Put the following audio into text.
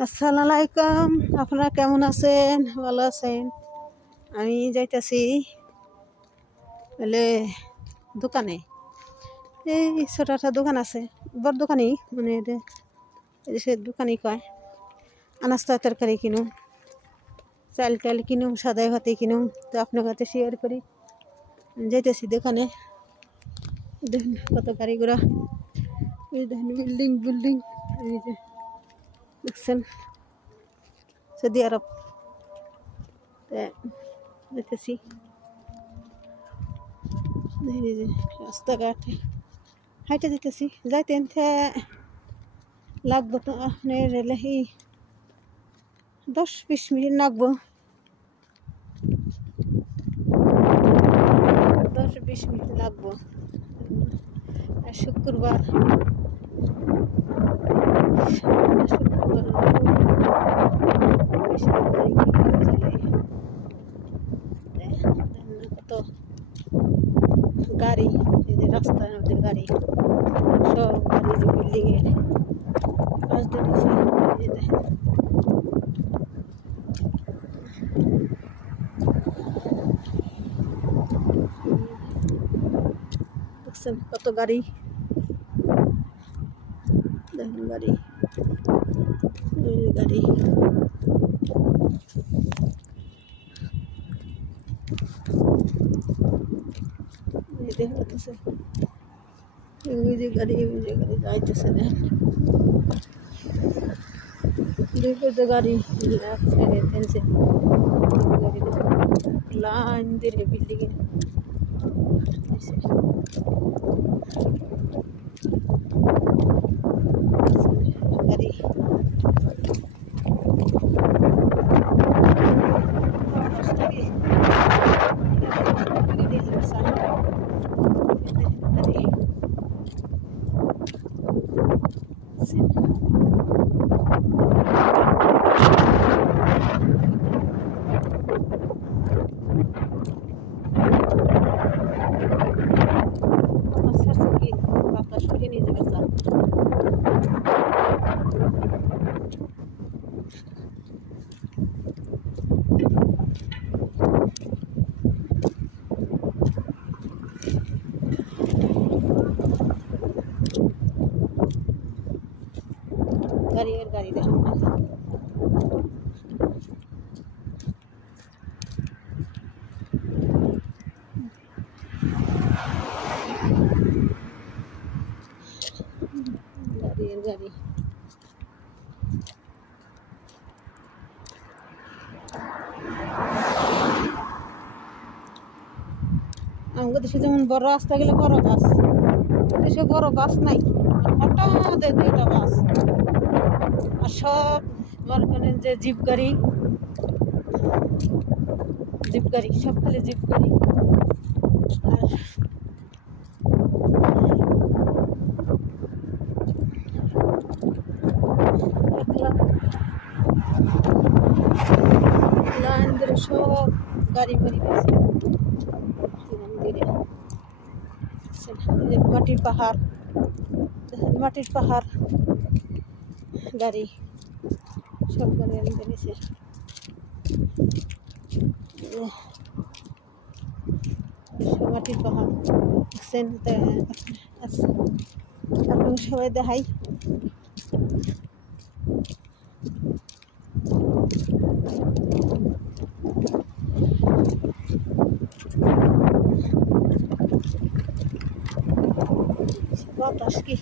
আসসালামু আলাইকুম। আপনারা কেমন আছেন? ভালো আছেন? আমি যাইতেছি বলে দোকানে। এই ছোট একটা দোকান আছে, বড় দোকানই মানে সে দোকানই কয়। আনাজ তরকারি কিনুম, চাল টাল কিনুম, সাদাই ভাতে কিনুম। তো আপনার কাছে শেয়ার করি। যাইতেছি দোকানে। দেখুন কত গাড়ি ঘোড়া, এই দেখুন বিল্ডিং বিল্ডিং, এই যে দেখছেন সৌদি আরব। যেতেছি রাস্তাঘাট হাইটে যেতেছি। যাইতেন লাগবো তো আপনার রেলেহি 10-20 মিনিট লাগবো, 10-20 মিনিট লাগবো। শুক্রবার কত গাড়ি, এই যে রাস্তার মধ্যে গাড়ি, সব গাড়ি যে বিল্ডিং এর কাজ দিতেছে। দেখছেন কত গাড়ি, দেখুন গাড়ি, গাড়ি দেখতেছে, ওই যে গাড়ি, ওই যে গাড়ি যাইতেছে। দেখুন গাড়ি লাইন দিয়ে বিল্ডিং এ গাড়ি। গাড়ি আর গাড়ি দেখুন গাড়ি আর গাড়ি। আমাদের দেশে যেমন বড় রাস্তা গেলে বড় বাস, দেশে বড় বাস নাই, হঠাৎ 2টা বাস। আর সব যে জিপ গাড়ি, জিপ গাড়ি সব খালি জিপ গাড়ি। আর লাইন ধরে সব গাড়ি বাড়ি আছে। মাটির পাহাড়, মাটির পাহাড়, গাড়ি সব গাড়ি আমাদের নিচে। মাটির পাহাড় দেখছেন, আপনাকে সবাই দেখাই। বাতাস কি